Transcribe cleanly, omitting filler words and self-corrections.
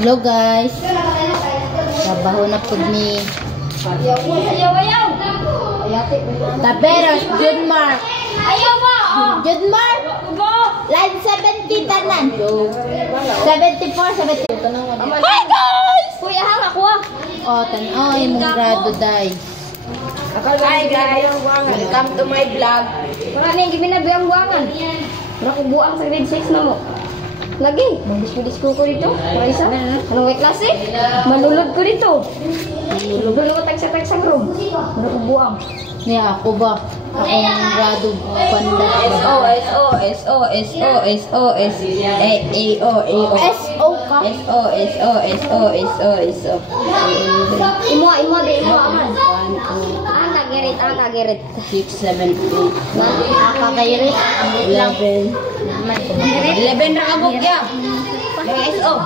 Hello guys. Trabaho na pud mi. Ayaw. Taberos, Judmar. Ayaw mo. Judmar. Line 70 tanan. 74, 70. Hi guys! Kuya hang ako ah. Oh, tan-oh imong grado day. Hi guys. Welcome to my vlog. Maraming giminabiyang buwangan. Wala ko buwang sa grade 6 na mo. Lagi, mag-disco ko dito. Marisa, anong may klase? Manulog ko dito. Manulog ko tagsa-tagsang room. Wala ko buwang. Niya ako ba? Akong grado panda. SO ka? Imo aman. Ang kagirit. 6, 7, 8. Kakairit. 11 ra ka bukya. SO.